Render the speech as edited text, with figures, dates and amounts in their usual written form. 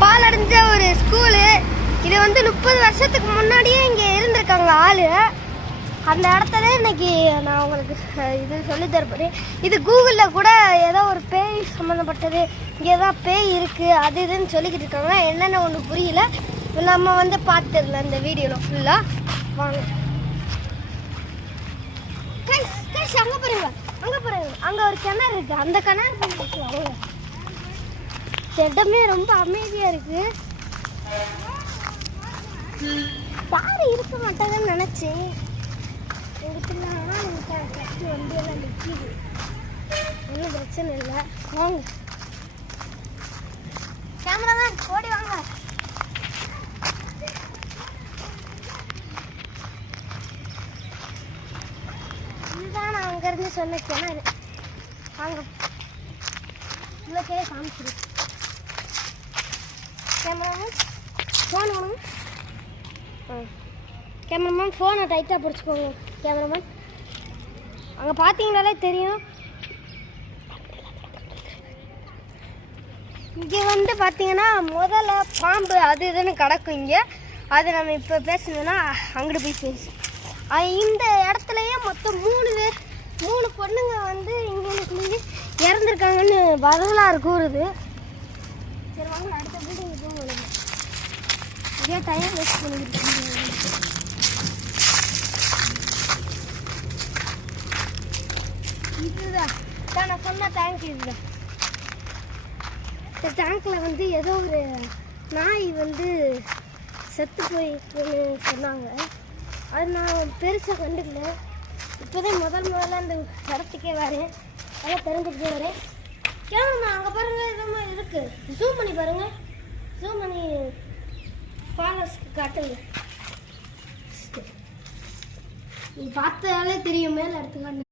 பால் அடைஞ்ச ஒரு ஸ்கூலு. இது வந்து 30 வருஷத்துக்கு முன்னாடியே இங்கே இருந்திருக்காங்க ஆளு. அந்த இடத்துல இன்னைக்கு நான் உங்களுக்கு இது சொல்லி தரப்போறேன். இது கூகுளில் கூட ஏதோ ஒரு பேய் சம்மந்தப்பட்டது, இங்கே தான் பேய் இருக்குது அது இதுன்னு சொல்லிக்கிட்டு இருக்காங்க. என்னென்ன ஒன்று புரியல. நம்ம வந்து பார்த்துடலாம் இந்த வீடியோவில் ஃபுல்லாக. வாங்க அங்கே பாருங்க, அங்கே பாருங்க, அங்கே ஒரு கிணறு இருக்குது. அந்த கிணறு வாங்க. இடமே ரொம்ப அமைதியாக இருக்குது. பாரு இருக்க மாட்டாங்கன்னு நினச்சேன். ஆனால் ஃபஸ்ட்டு வண்டியெல்லாம் நிற்கிது, ஒன்றும் பிரச்சனை இல்லை. வாங்க கேமராமேன் ஓடி வாங்க. இதுதான் நான் அங்கேருந்து சொன்ன கிணறு. வாங்க இவ்வளோக்கே காமிச்சிருக்கு. கேமராமேன் ஃபோன் வேணும். கேமராமேன் ஃபோனை டைட்டாக பிடிச்சிக்கோங்க. கேமராமேன் அங்கே பார்த்தீங்கனாலே தெரியும். இங்கே வந்து பார்த்தீங்கன்னா முதல்ல பாம்பு அது இதுன்னு கிடக்கும் இங்கே. அது நம்ம இப்போ பேசணுன்னா அங்கிட்டு போய் பேசு. இந்த இடத்துலையே மொத்தம் 3 பொண்ணுங்க வந்து இங்கே இறந்துருக்காங்கன்னு வரலாறு கூறுது. சரி வாங்க அடுத்த வீடு போகணும். இதே டைம் வேஸ்ட் பண்ணிக்கிட்டு இதுதான் நான் சொன்ன டேங்க். இதுதான் இந்த டேங்க்கில் வந்து ஏதோ ஒரு நாய் வந்து செத்து போயின்னு சொன்னாங்க. அது நான் பெருசாக கண்டுக்கல. இப்போதான் முதல்ல அந்த இடத்துக்கே வரேன். அதெல்லாம் தெரிஞ்சுக்கிட்டே வரேன். கேமரா அங்கே பாருங்கள், இதெல்லாம் இருக்குது. ஜூம் பண்ணி பாருங்கள். ஜூம் பண்ணி ஃபாலோஸ்க்கு காட்டுங்க. நீ பார்த்தாலே தெரியும் மேலே எடுத்துக்காண்டு.